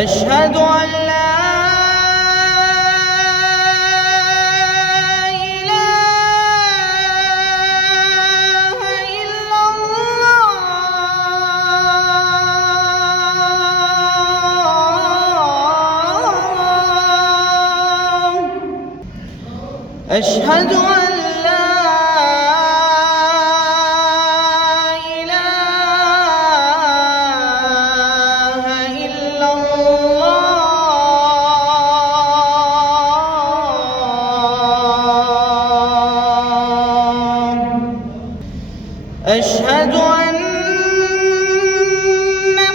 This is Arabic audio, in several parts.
أشهد أن لا إله إلا الله. أشهد أن لا إله إلا الله. أشهد أن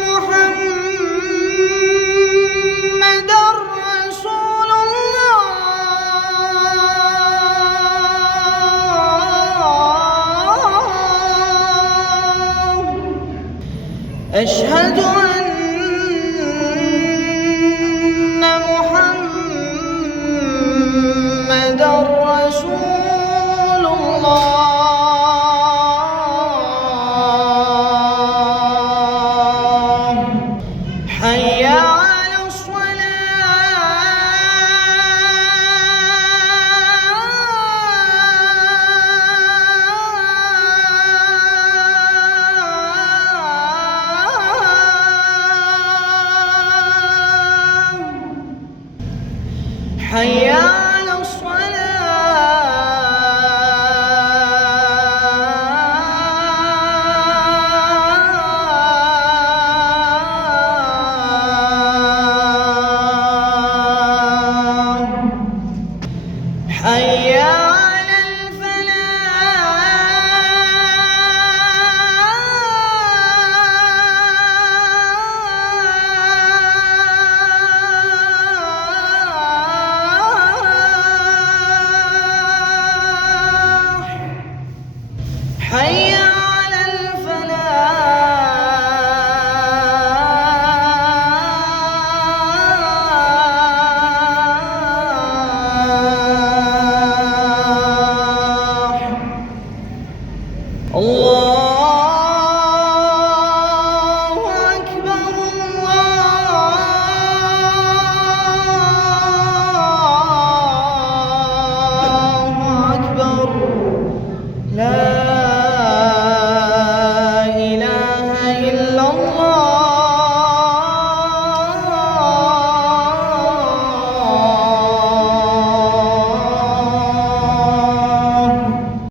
محمدًا رسول الله. أشهد أن محمدًا رسول الله. حي على الصلاة. حي على الصلاة. حي على الفلاح. حي على الفلاح. الله أكبر الله أكبر. لا